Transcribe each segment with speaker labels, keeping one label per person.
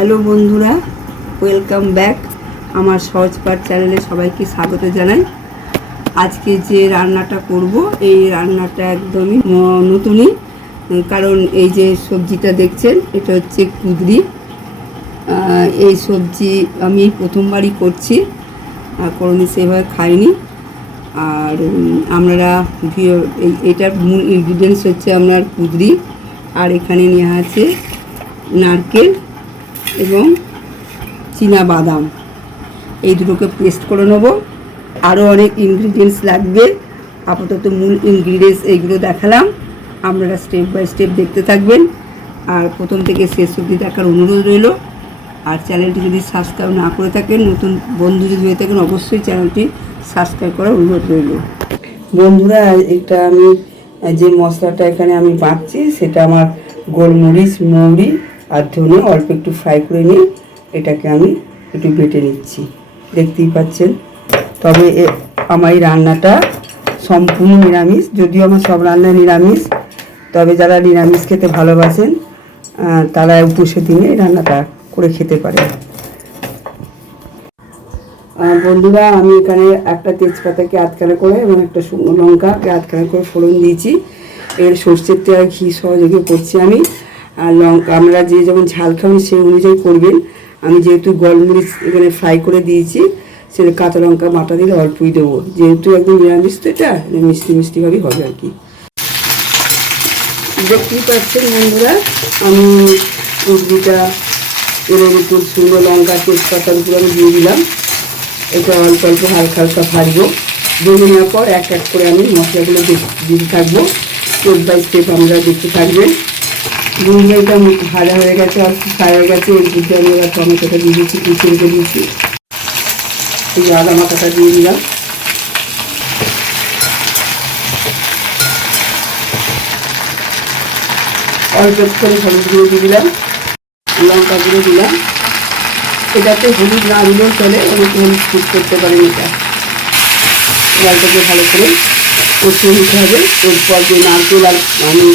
Speaker 1: Hello বন্ধুরা welcome back আমার সহজ পাঠ চ্যানেলে সবাইকে স্বাগত জানাই। আজকে যে রান্নাটা করব, এই রান্নাটা একদমই নতুনই, কারণ এই যে সবজিটা দেখছেন, এটা হচ্ছে কুদরি। এই সবজি আমি প্রথমবারই করছি কোনোদিন সেভাবে খাইনি। আর আমরা এটার মূল ইনগ্রিডিয়েন্টস হচ্ছে আপনার কুদরি, আর এখানে নেওয়া আছে নারকেল এবং চীনা বাদাম। এই দুটোকে পেস্ট করে নেব। আরও অনেক ইনগ্রিডিয়েন্টস লাগবে। আপাতত মূল ইনগ্রিডিয়েন্টস এইগুলো দেখালাম। আপনারা স্টেপ বাই স্টেপ দেখতে থাকবেন। আর প্রথম থেকে শেষ অবধি দেখার অনুরোধ রইল। আর চ্যানেলটি যদি সাবস্ক্রাইব না করে থাকেন, নতুন বন্ধু যদি হয়ে থাকেন, অবশ্যই চ্যানেলটি সাবস্ক্রাইব করার অনুরোধ রইল। বন্ধুরা, এটা আমি, যে মশলাটা এখানে আমি বাঁচছি সেটা আমার গোলমরিচ, মৌরি আর ধনে অল্প একটু ফ্রাই করে নিয়ে এটাকে আমি একটু বেটে নিচ্ছি। দেখতেই পাচ্ছেন? তবে আমার এই রান্নাটা সম্পূর্ণ নিরামিষ, যদিও আমার সব রান্না নিরামিষ, তবে যারা নিরামিষ খেতে ভালোবাসেন তারা উপসে দিনে এই রান্নাটা করে খেতে পারে বন্ধুরা, আমি এখানে একটা তেজপাতাকে আধখানা করে এবং একটা শুকনো লঙ্কাকে আধখানা করে ফোড়ন দিয়েছি। এর সর্ষের তেল ঘি সহযোগে করছি আমি। আর লঙ্কা আমরা যে যেমন ঝাল খাবেন সেই অনুযায়ী করবেন। আমি যেহেতু গোলমরিচ এখানে ফ্রাই করে দিয়েছি, সেটা কাঁচা লঙ্কা বাটা দিলে অল্পই দেবো। যেহেতু একদম নিরামিষ তো এটা মিষ্টি মিষ্টিভাবেই হবে আর কি। দেখতেই পাচ্ছেন বন্ধুরা, আমি সবজিটা এর উপর শুকনো লঙ্কা তেজপাতার উপর আমি দিয়ে দিলাম। এটা অল্প অল্প হালকা হালকা ভাজবো। ভেজে নেওয়ার পর এক এক করে আমি মশলাগুলো দিতে থাকব। স্টেপ বাই স্টেপ আমরা দেখতে থাকবেন। এটা ভাজা হয়ে গেছে অল্প ফ্রাই হয়ে গেছে এর মধ্যে আমি এবার টমেটোটা দিয়ে দিচ্ছি কুচি রেখে দিয়েছি এই আদা মাথাটা দিয়ে দিলাম। অল্প করে হলুদ গুঁড়ো দিয়ে দিলাম, লঙ্কা গুঁড়ো দিলাম। এটাতে হলুদ না দিলেও চলে, অনেকে হলুদ স্কিপ করতে পারেন এটা। এবার ভালো করে কষিয়ে নিতে হবে। এরপর যে নারকেল আর আমি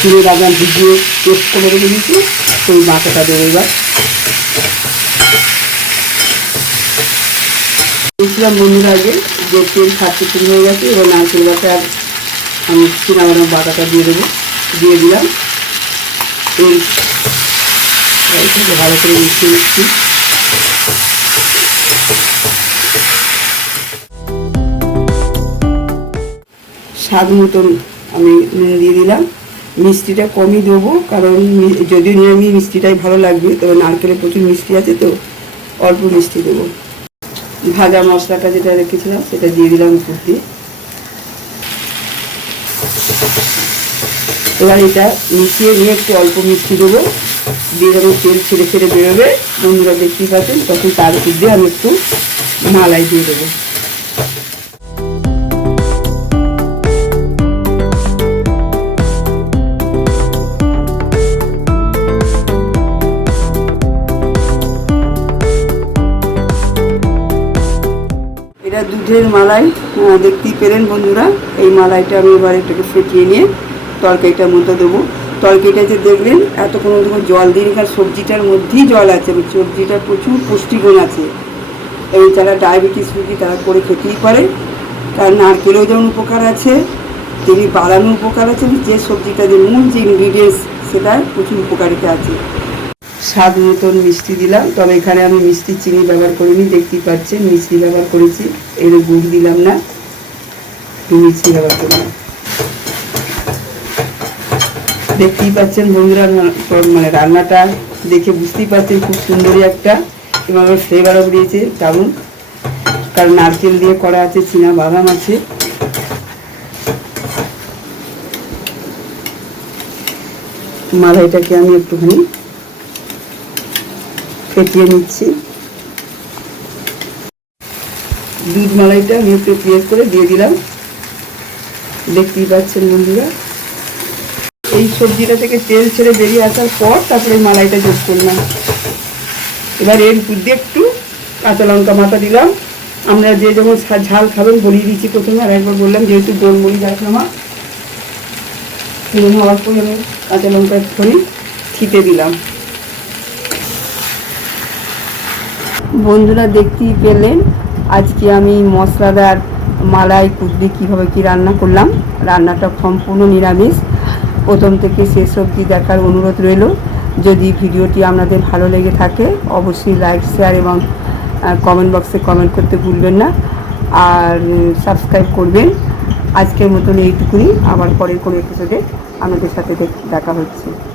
Speaker 1: চিড়ে বাদাম ভিজিয়ে পেস্ট করে রেখে দিয়েছি, সেই বাটাটা দেবো এবার বলছিলাম বন্ধুরা আগে যে তেল ছাড়তে শুরু হয়ে গেছে, এবার নারকেল বাটা আর আমি চিনাবাদাম বাটাটা দিয়ে দেবো, দিয়ে দিলাম। এই ভালো করে মিশিয়ে নিচ্ছি স্বাদ মতন আমি নুন দিয়ে দিলাম। মিষ্টিটা কমই দেবো, কারণ যদিও নিরামিষ মিষ্টিটাই ভালো লাগবে, তবে নারকেলে প্রচুর মিষ্টি আছে, তো অল্প মিষ্টি দেবো। ভাজা মশলাটা যেটা রেখেছিলাম, সেটা দিয়ে দিলাম উপর দিয়ে। এবার এটা মিশিয়ে নিয়ে একটু অল্প মিষ্টি দেবো। দিয়ে যখন তেল ছেড়ে ছেড়ে বেরোবে, বন্ধুরা দেখতেই পাচ্ছেন, তখন তার উপর দিয়ে আমি একটু মালাই দিয়ে দেবো। এটা দুধের মালাই দেখতেই পেলেন বন্ধুরা। এই মালাইটা আমি এবার এটাকে ফেটিয়ে নিয়ে তরকারিটার মধ্যে দেবো। তরকারিটা যে দেখলেন এত কোনো রকম জল দিন কারণ সবজিটার মধ্যেই জল আছে, এবং সবজিটার প্রচুর পুষ্টিগুণ আছে। এবং যারা ডায়াবেটিস রুগী, তারা করে খেতেই পারে। তার নারকেলেও যেমন উপকার আছে, তেমনি বাদামও উপকার আছে যে সবজিটা যে মূল যে ইনগ্রিডিয়েন্টস সেটার প্রচুর উপকারিতা আছে। স্বাদ মতন মিষ্টি দিলাম। তবে এখানে আমি মিষ্টি চিনি ব্যবহার করিনি, দেখতেই পাচ্ছেন, মিষ্টি ব্যবহার করেছি। এর গুড় দিলাম না। মিষ্টি ব্যবহার করলাম। দেখতেই পাচ্ছেন বন্ধুরা মানে রান্নাটা দেখে বুঝতেই পারছেন খুব সুন্দরই একটা এবং ফ্লেভারও দিয়েছে দারুণ। কারণ নারকেল দিয়ে করা আছে, চীনা বাদাম আছে। মালাইটাকে আমি একটুখানি ফেটিয়ে নিচ্ছি। দুধ মালাইটা আমি পেঁয়াজ করে দিয়ে দিলাম। দেখতেই পাচ্ছেন বন্ধুরা। এই সবজিটা থেকে তেল ছেড়ে বেরিয়ে আসার পর তারপরে মালাইটা যোগ করলাম। এবার এর মধ্যে একটু কাঁচা লঙ্কা মাথা দিলাম। আমরা যে যেমন ঝাল খাবেন বলিয়ে দিচ্ছি প্রথমে, আর একবার বললাম যেহেতু গোলমরিচ আছে আমার হওয়ার পরে আমি কাঁচা লঙ্কা একটুখানি ছিটে দিলাম। বন্ধুরা দেখতেই পেলেন, আজকে আমি মশলাদার মালাই, কুদরি কীভাবে কি রান্না করলাম, রান্নাটা সম্পূর্ণ নিরামিষ। প্রথম থেকে শেষ অবধি দেখার অনুরোধ রইল। যদি ভিডিওটি আপনাদের ভালো লেগে থাকে, অবশ্যই লাইক, শেয়ার এবং কমেন্ট বক্সে কমেন্ট করতে ভুলবেন না। আর সাবস্ক্রাইব করবেন। আজকের মতন এইটুকুনি। আবার পরের কোনো এপিসোডে আমাদের সাথে দেখা হচ্ছে।